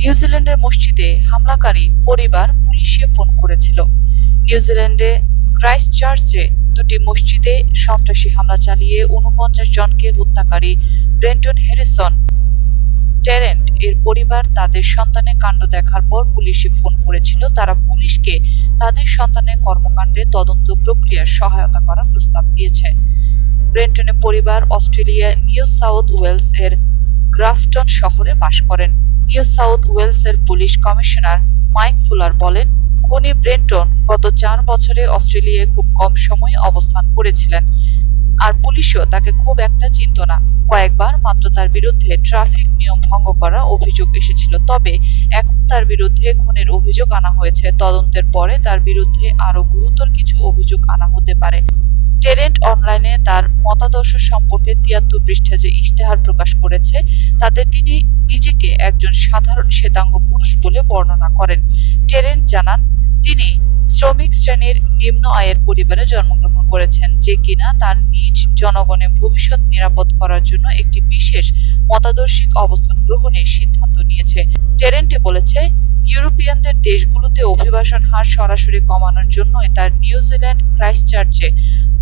নিউজিল্যান্ডের মসজিদে হামলাকারী পরিবার পুলিশে ফোন করেছিল। নিউজিল্যান্ডে ক্রাইস্টচার্চে দুটি মসজিদে সন্ত্রাসী হামলা চালিয়ে ৪৯ জনকে হত্যাকারী ব্রেন্টন হ্যারিসন টেরেন্ট এর পরিবার তাদের সন্তানের কাণ্ড দেখার পর পুলিশে ফোন করেছিল। তারা পুলিশকে তাদের সন্তানের কর্মকাণ্ডে তদন্ত প্রক্রিয়ার সহায়তা করার প্রস্তাব দিয়েছে। ব্রেন্টনের পরিবার অস্ট্রেলিয়ার নিউ সাউথ ওয়েলস এর গ্রাফটন শহরে বাস করেন। নিউ সাউথ ওয়েলস এর পুলিশ কমিশনার মাইক ফুলার বলেন, খুনি ব্রেন্টন গত ৪ বছরে অস্ট্রেলিয়ায় খুব কম সময়ে অবস্থান করেছিলেন, আর পুলিশও তাকে খুব একটা চিনত না। কয়েকবার মাত্র তার বিরুদ্ধে ট্রাফিক নিয়ম ভঙ্গ করার অভিযোগ এসেছিল, তবে এখন তার বিরুদ্ধে খুনের অভিযোগ আনা হয়েছে। তদন্তের পরে তার বিরুদ্ধে আরো গুরুতর কিছু অভিযোগ আনা হতে পারে। টেরেন্ট অনলাইনে তার মতাদর্শ সম্পর্কে ৭৩ পৃষ্ঠা যে ইশতেহার প্রকাশ করেছে তাতে তিনি নিজেকে একজন সাধারণ শ্বেতাঙ্গ পুরুষ বলে বর্ণনা করেন। টেরেন্ট জানান, তিনি শ্রমিক শ্রেণীর নিম্ন আয়ের পরিবারে জন্মগ্রহণ করেছেন, যে কিনা তার নিজ জনগণের ভবিষ্যৎ নিরাপদ করার জন্য একটি বিশেষ মতাদর্শিক অবস্থান গ্রহণের সিদ্ধান্ত নিয়েছে। টেরেন্টে বলেছে, ইউরোপিয়ানদের দেশগুলোতে অভিবাসন হার সরাসরি কমানোর জন্য তার নিউজিল্যান্ড ক্রাইস্টচার্চে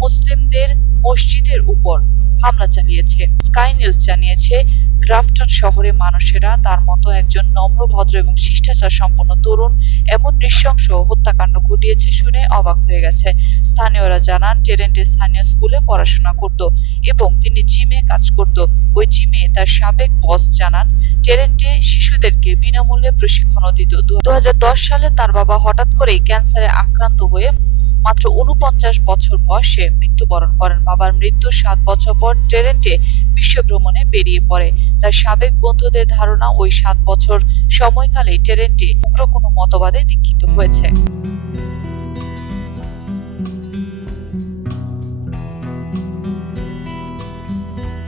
মুসলিমদের মসজিদের উপর হামলা চালিয়েছে। স্কাই নিউজ জানিয়েছে, গ্রাফটন শহরে মানুষেরা তার মতো একজন নম্র, ভদ্র এবং শিষ্টাচার সম্পন্ন তরুণ এমন নৃশংস হত্যাকাণ্ড ঘটিয়েছে শুনে অবাক হয়ে গেছে। স্থানীয়রা জানান, টেরেন্টে স্থানীয় স্কুলে পড়াশোনা করত এবং তিনি জিমে কাজ করত। ওই জিমে তার সাবেক বস জানান, টেরেন্টে শিশুদেরকে বিনামূল্যে প্রশিক্ষণও দিত। ২০১০ সালে তার বাবা হঠাৎ করেই ক্যান্সারে আক্রান্ত হয়ে মাত্র ৪৯ বছর বয়সে মৃত্যুবরণ করেন। বাবার মৃত্যুর ৭ বছর পর টেরেন্টে বিশ্ব ভ্রমণে বেরিয়ে পড়ে। তার সাবেক বন্ধুদের ধারণা, ওই ৭ বছর সময়কালে টেরেন্টে উগ্র কোনো মতবাদে দীক্ষিত হয়েছে।